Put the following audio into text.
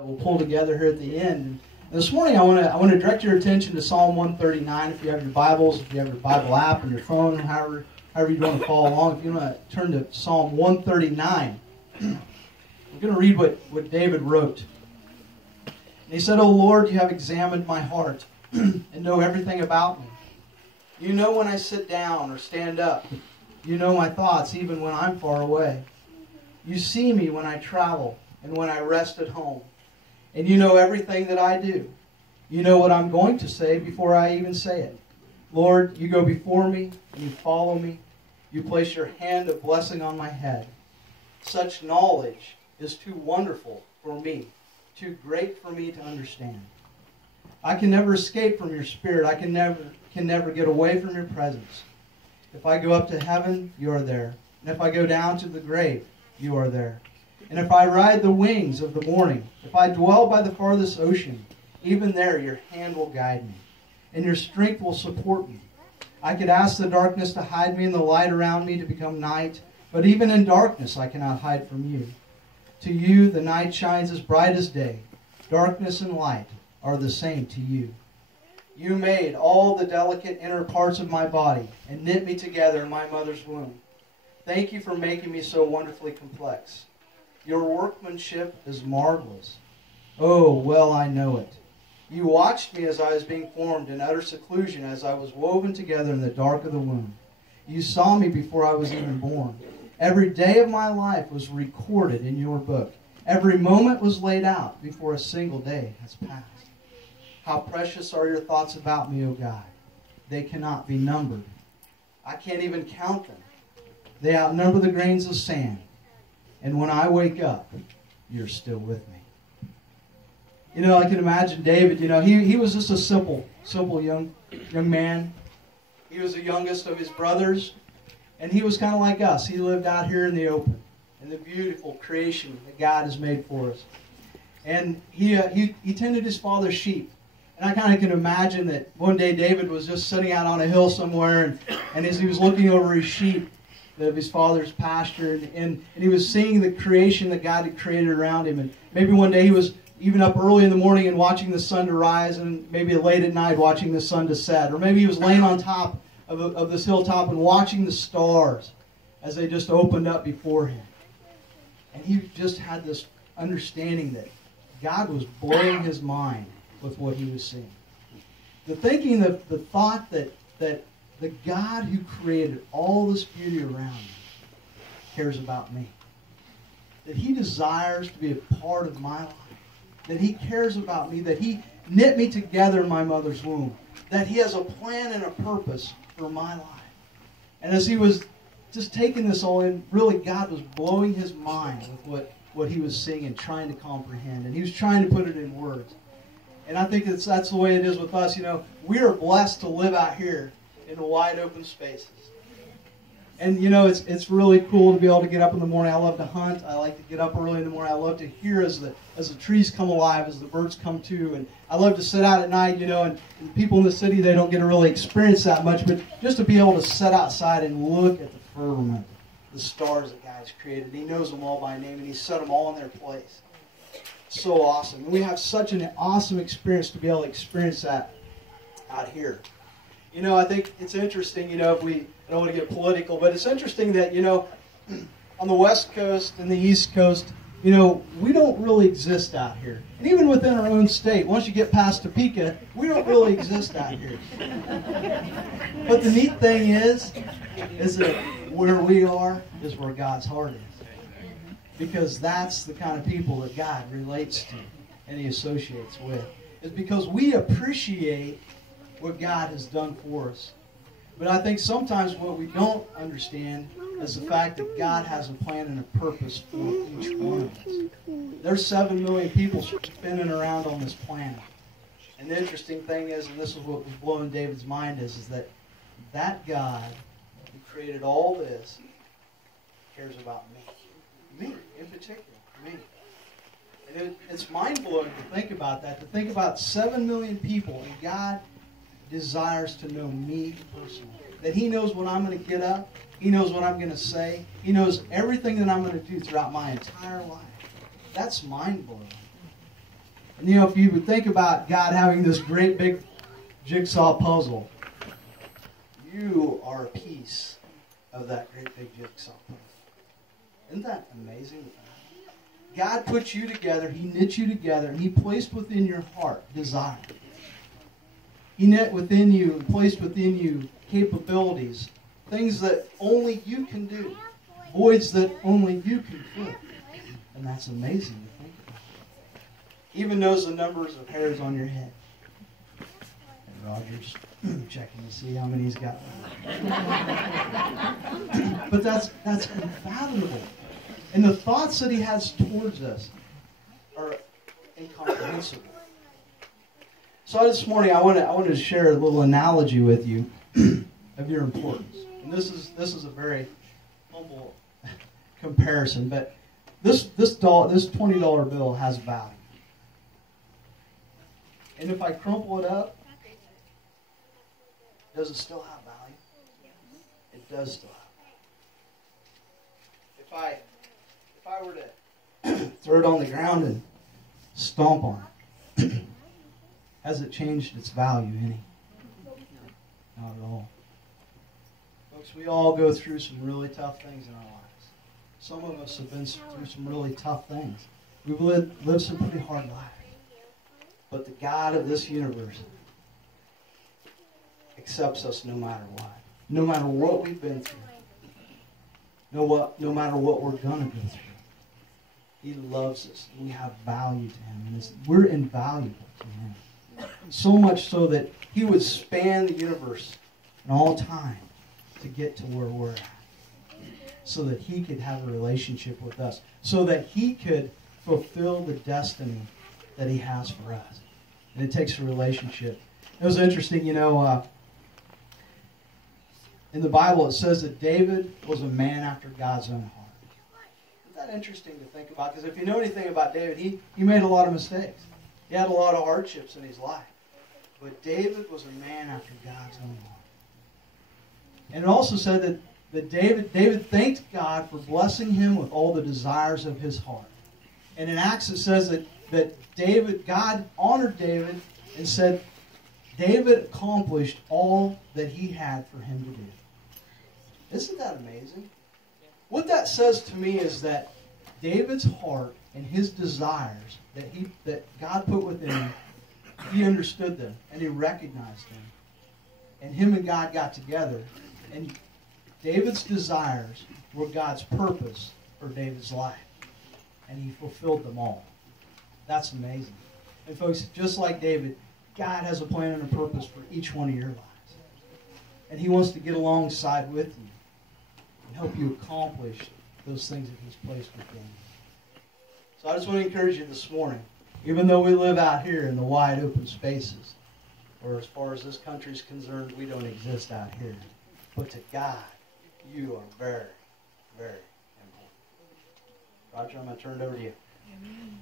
We'll pull together here at the end. And this morning I want to direct your attention to Psalm 139. If you have your Bibles, if you have your Bible app on your phone, however you want to follow along, if you want to turn to Psalm 139, we're going to read what David wrote. And he said, "O Lord, you have examined my heart and know everything about me. You know when I sit down or stand up. You know my thoughts even when I'm far away. You see me when I travel and when I rest at home. And you know everything that I do. You know what I'm going to say before I even say it. Lord, you go before me and you follow me. You place your hand of blessing on my head. Such knowledge is too wonderful for me, too great for me to understand. I can never escape from your spirit. I can never get away from your presence. If I go up to heaven, you are there. And if I go down to the grave, you are there. And if I ride the wings of the morning, if I dwell by the farthest ocean, even there your hand will guide me, and your strength will support me. I could ask the darkness to hide me and the light around me to become night, but even in darkness I cannot hide from you. To you the night shines as bright as day. Darkness and light are the same to you. You made all the delicate inner parts of my body and knit me together in my mother's womb. Thank you for making me so wonderfully complex. Your workmanship is marvelous. Oh, well I know it. You watched me as I was being formed in utter seclusion, as I was woven together in the dark of the womb. You saw me before I was even born. Every day of my life was recorded in your book. Every moment was laid out before a single day has passed. How precious are your thoughts about me, O God. They cannot be numbered. I can't even count them. They outnumber the grains of sand. And when I wake up, you're still with me." You know, I can imagine David, he was just a simple young man. He was the youngest of his brothers. And he was kind of like us. He lived out here in the open, in the beautiful creation that God has made for us. And he tended his father's sheep. And I kind of can imagine that one day David was just sitting out on a hill somewhere, and as he was looking over his sheep of his father's pasture, and he was seeing the creation that God had created around him. And maybe one day he was even up early in the morning and watching the sun to rise, and maybe late at night watching the sun to set. Or maybe he was laying on top of this hilltop and watching the stars as they just opened up before him. And he just had this understanding that God was blowing his mind with what he was seeing. The thinking, the thought that the God who created all this beauty around me cares about me. That he desires to be a part of my life. That he cares about me. That he knit me together in my mother's womb. That he has a plan and a purpose for my life. And as he was just taking this all in, really God was blowing his mind with what he was seeing and trying to comprehend. And he was trying to put it in words. And I think that's the way it is with us. We are blessed to live out here in the wide open spaces. And it's really cool to be able to get up in the morning. I love to hunt. I like to get up early in the morning. I love to hear as the trees come alive, as the birds come to. And I love to sit out at night, and people in the city, they don't get to really experience that much, but just to be able to sit outside and look at the firmament, the stars that God's created. He knows them all by name, and He set them all in their place. So awesome. And we have such an awesome experience to be able to experience that out here. I think it's interesting, if I don't want to get political, but it's interesting that, on the West Coast and the East Coast, we don't really exist out here. And even within our own state, once you get past Topeka, we don't really exist out here. But the neat thing is that where we are is where God's heart is. Because that's the kind of people that God relates to and He associates with. It's because we appreciate what God has done for us. But I think sometimes what we don't understand is the fact that God has a plan and a purpose for each one of us. There's 7 million people spinning around on this planet. And the interesting thing is, and this is what was blowing David's mind, is that God who created all this cares about me. Me, in particular, me. And it's mind-blowing to think about that, to think about 7 million people, and God desires to know me personally. That He knows when I'm going to get up. He knows what I'm going to say. He knows everything that I'm going to do throughout my entire life. That's mind-blowing. And if you would think about God having this great big jigsaw puzzle, you are a piece of that great big jigsaw puzzle. Isn't that amazing? God put you together, He knit you together, and He placed within your heart desire. He knit within you and placed within you capabilities, things that only you can do, voids that only you can fill. And that's amazing to think about. He even knows the numbers of hairs on your head. And Roger's checking to see how many he's got. But that's unfathomable. And the thoughts that He has towards us are incomprehensible. So this morning I wanted to share a little analogy with you of your importance. And this is a very humble comparison, but this $20 bill has value. And if I crumple it up, does it still have value? It does still have value. If I were to throw it on the ground and stomp on it, has it changed its value any? Not at all. Folks, we all go through some really tough things in our lives. Some of us have been through some really tough things. We've lived some pretty hard lives. But the God of this universe accepts us no matter what. No matter what we've been through. No matter what we're going to go through. He loves us. And we have value to Him. And we're invaluable to Him. So much so that He would span the universe and all time to get to where we're at. So that He could have a relationship with us. So that He could fulfill the destiny that He has for us. And it takes a relationship. It was interesting, in the Bible it says that David was a man after God's own heart. Isn't that interesting to think about? Because if you know anything about David, he made a lot of mistakes. He had a lot of hardships in his life. But David was a man after God's own heart. And it also said that David thanked God for blessing him with all the desires of his heart. And in Acts it says that God honored David and said David accomplished all that he had for him to do. Isn't that amazing? What that says to me is that David's heart and his desires that God put within him, he understood them and he recognized them. And him and God got together. And David's desires were God's purpose for David's life. And he fulfilled them all. That's amazing. And folks, just like David, God has a plan and a purpose for each one of your lives. And He wants to get alongside with you and help you accomplish those things that He's placed within you. So I just want to encourage you this morning, even though we live out here in the wide open spaces, or as far as this country is concerned, we don't exist out here. But to God, you are very, very important. Roger, I'm going to turn it over to you. Amen.